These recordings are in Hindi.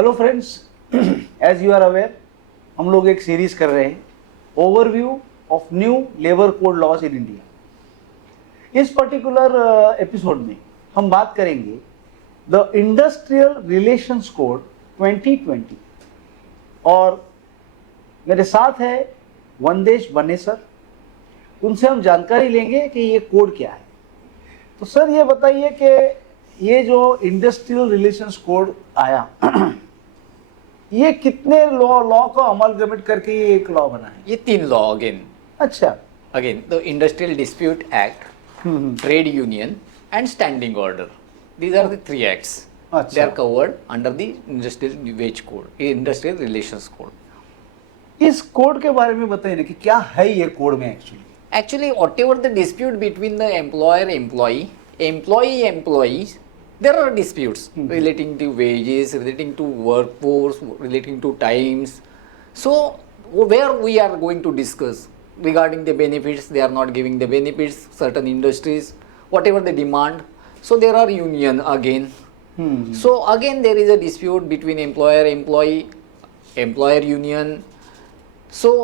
Hello friends, as you are aware हम लोग एक सीरीज कर रहे हैं overview of new labour code laws in India. इस पर्टिकुलर एपिसोड में हम बात करेंगे द इंडस्ट्रियल रिलेशंस कोड 2020 और मेरे साथ है वंदेश बने सर। उनसे हम जानकारी लेंगे कि ये कोड क्या है। तो सर ये बताइए कि ये जो इंडस्ट्रियल रिलेशंस कोड आया ये कितने लॉ को अमलगमेट करके ये एक लॉ बना है? ये 3 लॉ अगेन अच्छा, the industrial dispute act, trade union and standing order, these are the 3 acts. अच्छा। They are covered under the industrial wage code, industrial relations code. इस कोड के बारे में बताइए ना कि क्या है ये कोड में actually. Actually, whatever the dispute between the employer-employee, employee-employees, there are disputes relating to wages, relating to workforce, relating to times. So, where we are going to discuss regarding the benefits, they are not giving the benefits, certain industries, whatever the demand. So, there are union again. So, again there is a dispute between employer-employee, employer union. So,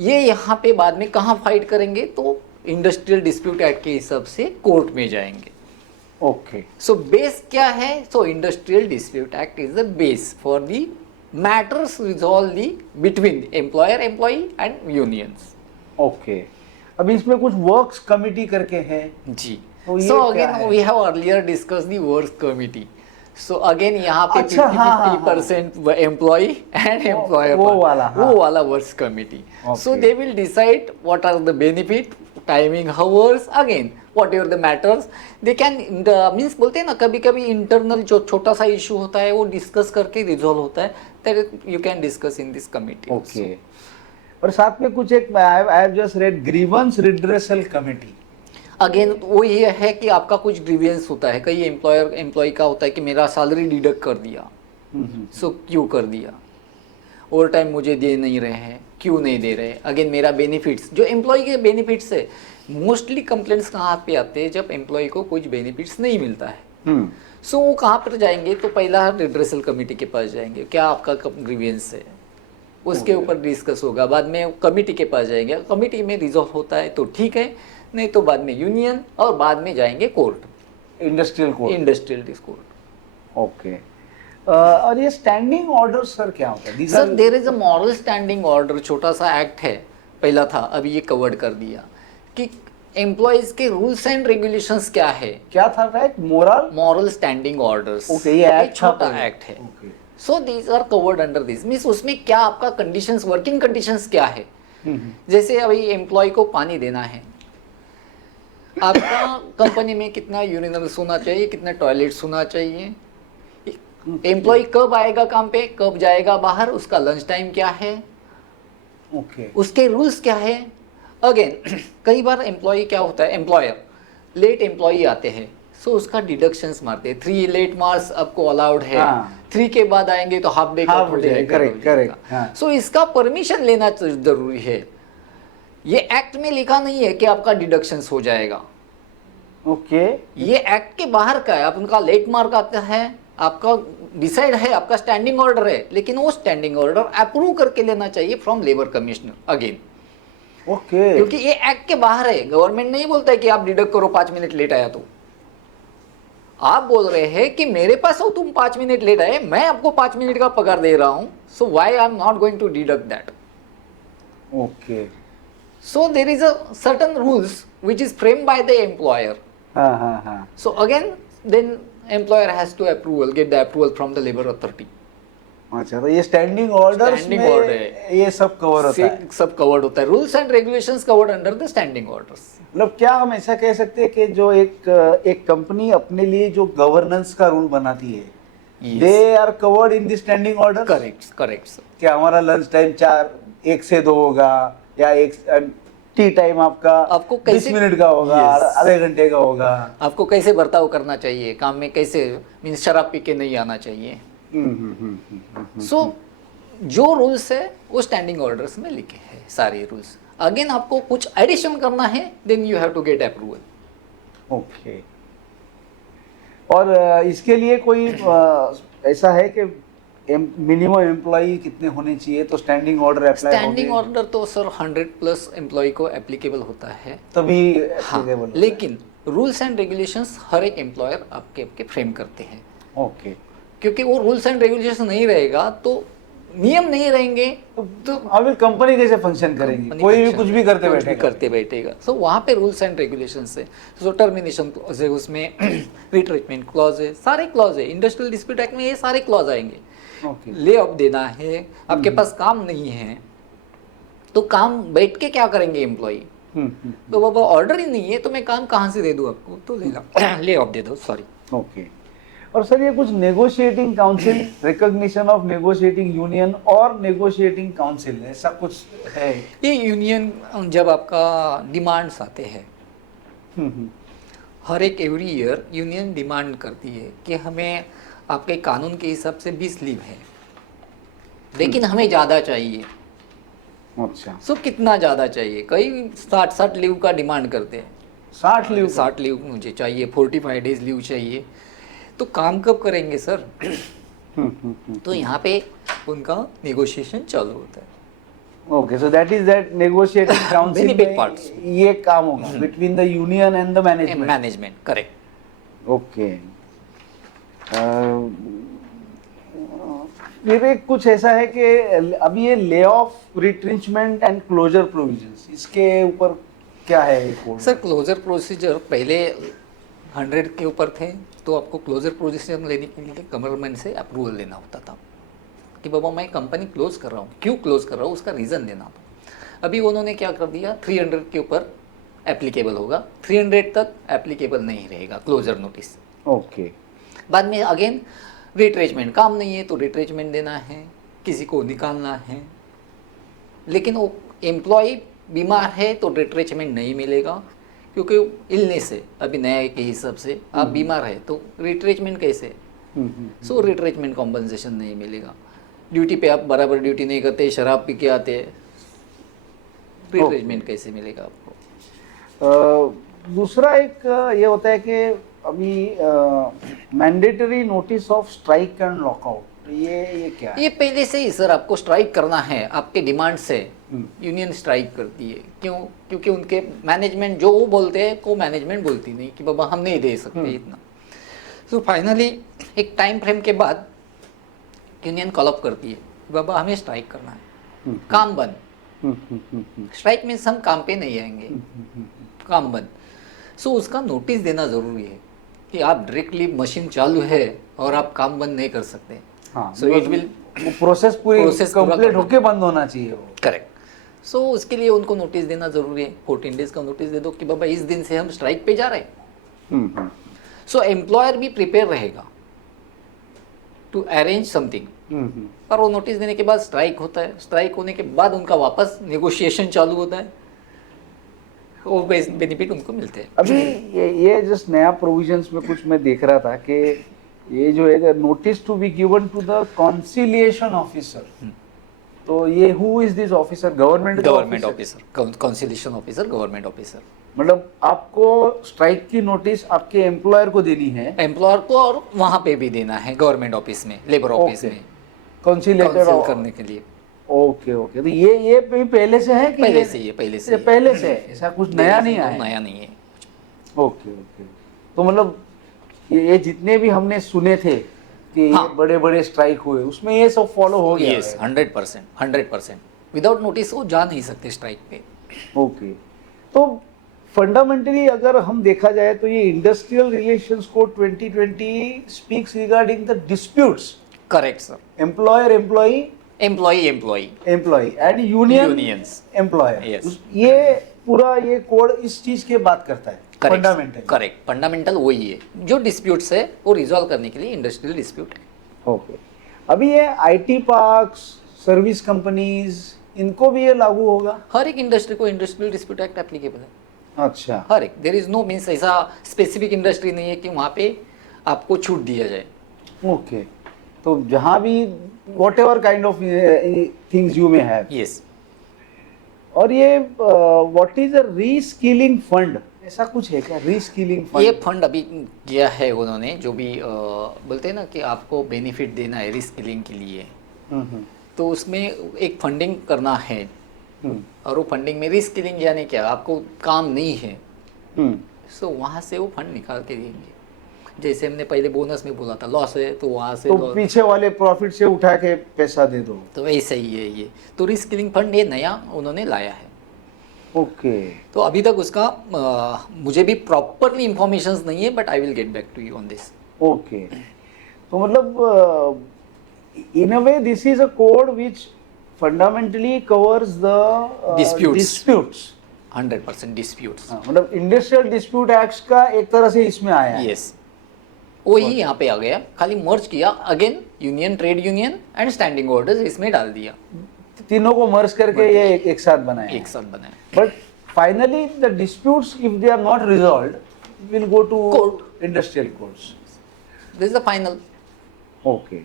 ये यहाँ पे बाद में कहाँ फाइट करेंगे तो इंडस्ट्रियल डिस्प्यूट एक्ट के हिसाब से कोर्ट में जाएंगे। ओके, सो बेस क्या है? सो industrial dispute act is the base for the matters resolve the between employer employee and unions. Okay. अब इसमें कुछ वर्क्स कमिटी करके है जी। तो ये सो क्या अगेन है? We have earlier discuss the works committee. So again यहाँ पे अच्छा, हाँ, 50% एम्प्लॉई एंड एम्प्लॉयर, वो वाला works committee. So Okay. They will decide what are the benefit, timing, hours, again whatever the matters they can means बोलते हैं ना, कभी कभी इंटरनल जो छोटा सा इशू होता है वो डिस्कस करके रिजॉल्व होता है, that you can discuss in this committee. Okay. और साथ में कुछ एक I have just red grievance redressal committee. Again वो ये है कि आपका कुछ ग्रीवियंस होता है, कई एम्प्लॉयर एम्प्लॉय का होता है कि मेरा सैलरी डिडक्ट कर दिया, सो क्यों कर दिया, ओवर टाइम मुझे दे नहीं रहे हैं, क्यों नहीं दे रहे। अगेन मेरा बेनिफिट्स, जो एम्प्लॉय के बेनिफिट्स है, मोस्टली कंप्लेंट्स कहाँ पे आते हैं जब एम्प्लॉय को कुछ बेनिफिट्स नहीं मिलता है। सो वो कहाँ पर जाएंगे तो पहला रिड्रेसल कमेटी के पास जाएंगे, क्या आपका ग्रीवियंस है, उसके ऊपर डिस्कस होगा, बाद में कमिटी के पास जाएंगे, कमिटी में रिजॉल्व होता है तो ठीक है, नहीं तो बाद में यूनियन और बाद में जाएंगे कोर्ट, इंडस्ट्रियल कोर्ट। ओके। और ये स्टैंडिंग ऑर्डर सर क्या होता है? Sir there is a moral standing order, छोटा सा एक्ट है, पहला था, अभी ये कवर्ड कर दिया कि एम्प्लॉयज के रूल्स एंड रेगुलेशंस क्या है। क्या था right? Moral standing orders. Okay, ये एक्ट छोटा एक्ट है। So these are covered under this, means उसमें क्या आपका कंडीशंस, वर्किंग कंडीशंस क्या है। जैसे अभी एम्प्लॉय को पानी देना है, आपका कंपनी में कितना यूरिनल्स होना चाहिए, कितना टॉयलेट्स होना चाहिए, एम्प्लॉय कब आएगा काम पे, कब जाएगा बाहर, उसका लंच टाइम क्या है, ओके, उसके रूल्स क्या है। अगेन कई बार एम्प्लॉय क्या होता है, एम्प्लॉयर लेट एम्प्लॉय आते हैं, सो उसका डिडक्शंस मारते हैं, 3 लेट मार्क्स आपको अलाउड है, 3 के बाद आएंगे तो हाफ डे का हो जाएगा। करेक्ट। सो इसका परमिशन लेना जरूरी है। ये एक्ट में लिखा नहीं है कि आपका डिडक्शंस हो जाएगा। ओके, ये एक्ट के बाहर का है। आप उनका लेट मार्क आता है, आपका डिसाइड है, आपका स्टैंडिंग ऑर्डर है, लेकिन वो स्टैंडिंग ऑर्डर अप्रूव करके लेना चाहिए from labour commissioner again. Okay, क्योंकि ये एक्ट के बाहर है, गवर्नमेंट नहीं बोलता है कि आप डिडक्ट करो 5 मिनट लेट आया तो। आप बोल रहे हैं कि मेरे पास हो, तुम 5 मिनट लेट आए, मैं आपको 5 मिनट का पगार दे रहा हूं, so why I am not going to deduct that. Okay, so there is a certain rules which is framed by the employer. So again then employer has to get the approval from the labor authority. अच्छा, तो ये स्टैंडिंग ऑर्डर्स में ये सब कवर होता है, सब कवर्ड होता है, rules and regulations covered under the standing orders. मतलब क्या हम ऐसा कह सकते हैं कि जो एक कंपनी अपने लिए जो गवर्नेंस का रूल बनाती है, they are covered in the standing order. Correct sir. क्या हमारा लंच टाइम 1 से 2 होगा, या एक टी टाइम आपको 20 मिनट का होगा, आधे घंटे का होगा, आपको कैसे बर्ताव करना चाहिए काम में, कैसे मीन्स शराब पी के नहीं आना चाहिए। सो जो रूल्स है वो स्टैंडिंग ऑर्डर्स में लिखे हैं सारे रूल्स। अगेन आपको कुछ एडिशन करना है, then you have to get approval. Okay. और इसके लिए कोई ऐसा है कि मिनिमम एम्प्लॉय कितने होने चाहिए, तो standing order apply standing order तो सर 100+ एम्प्लॉय को एप्लीकेबल होता है। तभी हाँ, applicable होता है। लेकिन रूल्स एंड रेगुलेशंस हर एक एम्प्लॉयर आपके आपके फ्रेम करते हैं, ओके, क्योंकि वो रूल्स एंड रेगुलेशन नहीं रहेगा तो नियम नहीं रहेंगे तो अभी कंपनी कैसे फंक्शन करेगी, कंपनी कोई भी function कुछ भी करते कुछ भी बैठेगा। करते बैठेगा। सो वहाँ पे रूल्स एंड रेगुलेशन है, सो टर्मिनेशन क्लॉज है, उसमें रिट्रीटमेंट क्लॉज है, सारे क्लॉज है। इंडस्ट्रियल डिस्प्यूट एक्ट में ये सारे क्लॉज आएंगे। ओके, ले ऑफ देना है, आपके पास काम नहीं है तो काम बैठ के क्या करेंगे एम्प्लॉय, तो बाबा ऑर्डर ही नहीं है तो मैं काम कहाँ से दे दूँ आपको, तो ले लो ले ऑफ दे दो, सॉरी। ओके। और सर ये कुछ negotiating council, recognition of negotiating union और नेगोशिएटिंग काउंसिल, ऐसा कुछ है? ये यूनियन जब आपका डिमांड्स आते हैं, हम्म, हर एक एवरी ईयर यूनियन डिमांड करती है कि हमें आपके कानून के हिसाब से 20 लीव है, लेकिन हमें ज़्यादा चाहिए। अच्छा, सो कितना ज़्यादा चाहिए, कई 60 लीव का डिमांड करते हैं। 60 लीव? 60 लीव मुझे चाहिए, 45 डेज लीव चाहिए, तो काम कब करेंगे सर? तो यहाँ पे उनका नेगोशिएशन चालू होता है। Okay, so that is that negotiating council Benefit parts. ये काम होगा between the union and the management. Management, correct. Okay. फिर एक कुछ ऐसा है कि अभी ये lay off, retrenchment and closure provisions, इसके ऊपर क्या है ये कोड? सर क्लोजर प्रोसीजर पहले 100 के ऊपर थे, तो आपको क्लोजर प्रोसीजर लेने के लिए गवर्नमेंट से अप्रूवल लेना होता था कि बाबा मैं कंपनी क्लोज कर रहा हूँ, क्यों क्लोज कर रहा हूँ, उसका रीज़न देना था। अभी उन्होंने क्या कर दिया, 300 के ऊपर एप्लीकेबल होगा, 300 तक एप्लीकेबल नहीं रहेगा क्लोजर नोटिस। ओके, बाद में अगेन रिट्रेचमेंट, काम नहीं है तो रिट्रेचमेंट देना है, किसी को निकालना है, लेकिन वो एम्प्लॉय बीमार है तो रिट्रेचमेंट नहीं मिलेगा, क्योंकि इलनेस है अभी नया के हिसाब से, आप बीमार है तो रिट्रेचमेंट कैसे? सो रिट्रेचमेंट कॉम्पनसेशन नहीं मिलेगा। ड्यूटी पे आप बराबर ड्यूटी नहीं करते, शराब पी के आते, रिट्रेचमेंट कैसे मिलेगा आपको? दूसरा एक ये होता है कि अभी mandatory notice of strike and lockout, ये क्या है? ये पहले से ही सर आपको स्ट्राइक करना है, आपके डिमांड से यूनियन स्ट्राइक करती है। क्यों? क्योंकि उनके मैनेजमेंट जो वो बोलते हैं को मैनेजमेंट बोलती नहीं कि बाबा हम नहीं दे सकते इतना। तो फाइनली एक टाइम फ्रेम के बाद यूनियन कॉल अप करती है, बाबा हमें स्ट्राइक करना है, काम बंद। स्ट्राइक मीन्स हम काम पे नहीं आएंगे, काम बंद। सो उसका नोटिस देना ज़रूरी है कि आप डायरेक्टली मशीन चालू है और आप काम बंद नहीं कर सकते। हाँ, सो इट विल प्रोसेस पूरी कंप्लीट होके बंद होना चाहिए वो। करेक्ट। सो उसके लिए उनको नोटिस देना ज़रूरी है, 14 डेज का नोटिस दे दो कि बाबा इस दिन से हम स्ट्राइक पे जा रहे हैं। सो एम्प्लॉयर भी प्रिपेयर रहेगा टू अरेंज समथिंग, पर वो नोटिस देने के बाद स्ट्राइक होता है, स्ट्राइक होने के बाद उनका वापस नेगोशिएशन चालू होता है, वो बेनिफिट उनको मिलते हैं। अभी ये जस्ट नया प्रोविजंस में कुछ मैं देख रहा था कि ये जो है notice to be given to the conciliation officer, तो ये who is this officer? Government officer, conciliation officer, government officer. मतलब आपको स्ट्राइक की नोटिस आपके एम्प्लॉयर को देनी है, एम्प्लॉयर को, और वहाँ पे भी देना है गवर्नमेंट ऑफिस में, लेबर ऑफिस में कंसिलिएटर करने के लिए। ओके ओके, तो ये भी पहले से है कि पहले से ही है, पहले से ही। पहले से है, ऐसा कुछ नया नहीं आया? नया नहीं है। ओके ओके, तो मतलब ये जितने भी हमने सुने थे कि हाँ, बड़े बड़े स्ट्राइक हुए, उसमें ये सब फॉलो हो गया? यस, 100%। विदाउट नोटिस वो जा नहीं सकते स्ट्राइक पे। ओके, तो फंडामेंटली अगर हम देखा जाए तो ये industrial relations code 2020 speaks regarding the disputes, correct sir. Employer employee, employee and unions employer, Yes. ये पूरा ये कोड इस चीज के बात करता है फंडामेंटल। करेक्ट, फंडामेंटल वही है, जो डिस्प्यूट्स है वो रिजॉल्व करने के लिए इंडस्ट्रियल डिस्प्यूट है। ओके, अभी ये आईटी पार्क्स, सर्विस कंपनीज, इनको भी ये लागू होगा? हर एक इंडस्ट्री को इंडस्ट्रियल डिस्प्यूट एक्ट एप्लीकेबल है, अच्छा, हर एक। देयर इज नो मीन्स ऐसा स्पेसिफिक इंडस्ट्री नहीं है कि वहाँ पे आपको छूट दिया जाए। ओके, तो जहाँ भी what ever kind of things you may have. Yes. और ये what is a reskilling fund ऐसा कुछ है क्या रीस्किलिंग ये फंड? फंड अभी किया है उन्होंने, जो भी बोलते हैं ना कि आपको बेनिफिट देना है रीस्किलिंग के लिए, हम्म तो उसमें एक फंडिंग करना है। हम्म और वो फंडिंग में रीस्किलिंग यानी क्या, आपको काम नहीं है हम्म सो वहाँ से वो फंड निकाल के देंगे। जैसे हमने पहले बोनस में बोला था, लॉस है तो वहाँ से तो loss- पीछे वाले प्रॉफिट से उठा के पैसा दे दो। तो वैसे ही है ये। तो रीस्किलिंग फंड ये नया उन्होंने लाया है। ओके तो अभी तक उसका मुझे भी प्रॉपरली इंफॉर्मेशन नहीं है, but I will get back to you on this. Okay, तो मतलब in a way this is a code which fundamentally covers the Disputes. Disputes. 100% disputes. मतलब इंडस्ट्रियल डिस्प्यूट एक्ट का एक तरह से इसमें आया है। यस, वही यहाँ पे आ गया, खाली मर्ज किया again, union, trade union and standing orders इसमें डाल दिया, तीनों को मर्ज करके ये एक साथ बनाया एक साथ बनाया। But finally the disputes if they are not resolved will go to Court. Industrial courts. This is the final. Okay,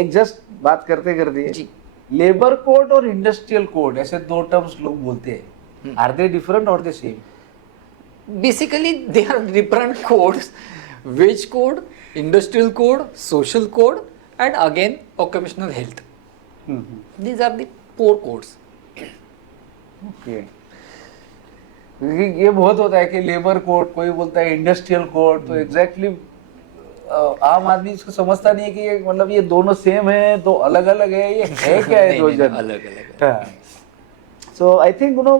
एक जस्ट बात करते करते जी। लेबर कोड और इंडस्ट्रियल कोड ऐसे दो टर्म्स लोग बोलते हैं, आर दे डिफरेंट और दे same? Basically, they are different codes: wage code, industrial code, social code, and again occupational health. These are the 4 codes. Okay, ये बहुत होता है कि लेबर कोड, कोई बोलता है इंडस्ट्रियल कोड, तो एग्जैक्टली आम आदमी इसको समझता नहीं है कि ये मतलब ये दोनों सेम है तो अलग अलग है, ये है क्या है नहीं, दो नहीं, जन? अलग अलग है। सो आई थिंक यू नो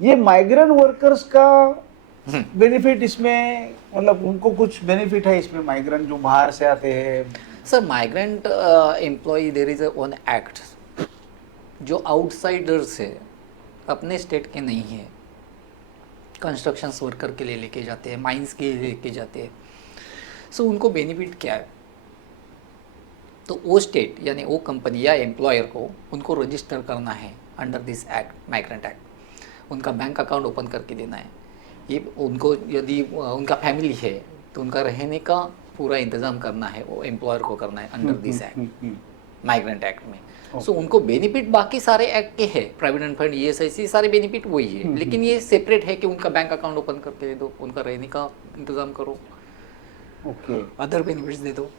ये माइग्रेंट वर्कर्स का बेनिफिट इसमें, मतलब उनको कुछ बेनिफिट है इसमें, माइग्रेंट जो बाहर से आते हैं? Sir, migrant employ, there is one act जो आउटसाइडर्स है, अपने स्टेट के नहीं है, कंस्ट्रक्शन वर्कर के लिए लेके जाते हैं, माइंस के लिए लेके जाते हैं। सो उनको बेनिफिट क्या है, तो वो स्टेट यानी वो कंपनी या एम्प्लॉयर को उनको रजिस्टर करना है under this act, migrant act. उनका बैंक अकाउंट ओपन करके देना है। ये उनको, यदि उनका फैमिली है तो उनका रहने का पूरा इंतज़ाम करना है, वो एम्प्लॉयर को करना है under this act, migrant act में। सो उनको बेनिफिट बाकी सारे एक्ट के है, प्रोविडेंट फंड, ESIC, सारे बेनिफिट वही है, लेकिन ये सेपरेट है कि उनका बैंक अकाउंट ओपन करके दे दो, उनका रहने का इंतज़ाम करो, ओके, अदर बेनिफिट्स दे दो।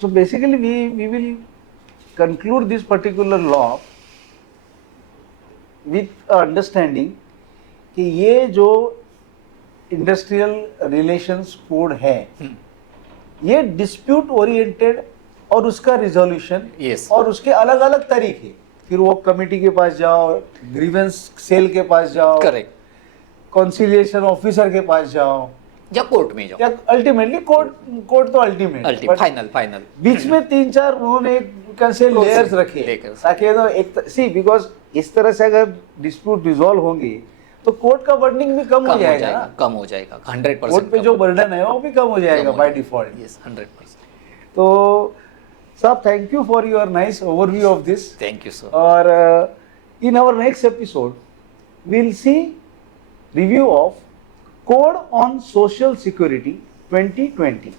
so basically we will conclude this particular law with understanding कि ये जो इंडस्ट्रियल रिलेशंस कोड है ये डिस्प्यूट ओरिएंटेड और उसका रिजोल्यूशन Yes. और उसके अलग अलग तरीके, फिर वो कमिटी के पास जाओ, ग्रीवेंस सेल के पास जाओ, करेक्ट, कॉन्सिलिएशन ऑफिसर के पास जाओ, या कोर्ट में जाओ, या अल्टीमेटली कोर्ट तो अल्टीमेट, फाइनल। बीच में 3-4 उन्होंने कैसे लेयर्स रखे Layers. ताकि तो एक सी, बिकॉज इस तरह से अगर डिस्प्यूट रिजॉल्व होंगे तो कोर्ट का बर्डनिंग भी कम हो जाएगा ना, कम हो जाएगा, 100%। कोर्ट पे जो बर्डन है वो भी कम हो जाएगा बाय डिफॉल्ट। यस, 100%। तो साहब, thank you for your nice overview of this, thank you sir. और in our next episode we'll see review of Code on Social Security 2020.